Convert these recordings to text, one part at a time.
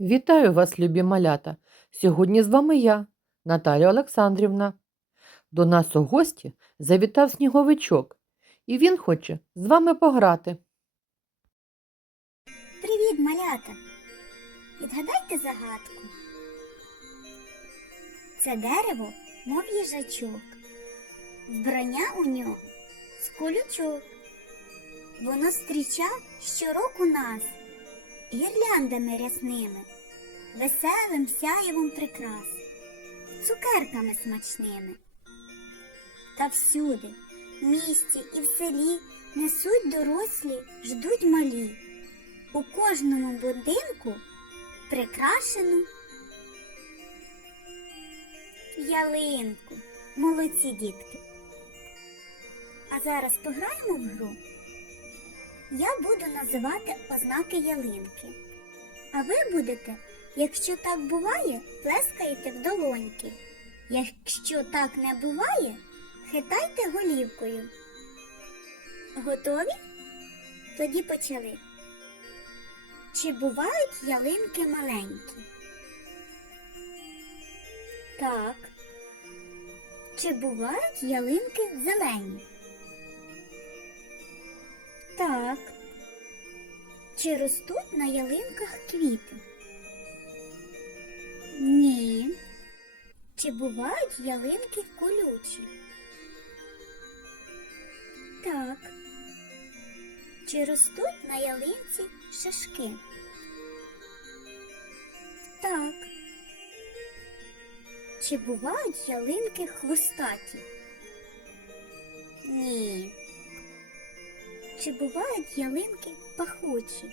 Вітаю вас, любі малята! Сьогодні з вами я, Наталя Олександрівна. До нас у гості завітав сніговичок, і він хоче з вами пограти. Привіт, малята! Відгадайте загадку. Це дерево, мов їжачок. Вбрання у нього з колючок. Воно зустріча щороку нас гірляндами рясними, веселим сяєвом прикрас, цукерками смачними. Та всюди, в місті і в селі несуть дорослі, ждуть малі. У кожному будинку прикрашену ялинку. Молодці дітки. А зараз пограємо в гру. Я буду називати ознаки ялинки. А ви будете, якщо так буває, плескаєте в долоньки. Якщо так не буває, хитайте голівкою. Готові? Тоді почали. Чи бувають ялинки маленькі? Так. Чи бувають ялинки зелені? Чи ростуть на ялинках квіти? Ні. Чи бувають ялинки колючі? Так. Чи ростуть на ялинці шишки? Так. Чи бувають ялинки хвостаті? Ні. Чи бувають ялинки пахучі?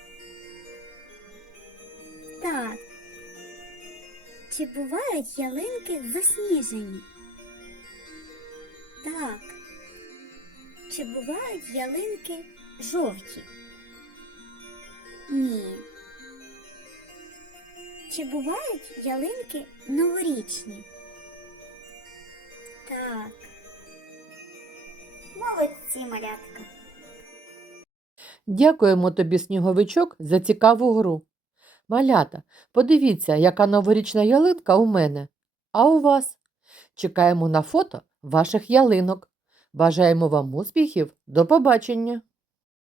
Так. Чи бувають ялинки засніжені? Так. Чи бувають ялинки жовті? Ні. Чи бувають ялинки новорічні? Так. Молодці, малятка. Дякуємо тобі, сніговичок, за цікаву гру. Малята, подивіться, яка новорічна ялинка у мене, а у вас. Чекаємо на фото ваших ялинок. Бажаємо вам успіхів. До побачення!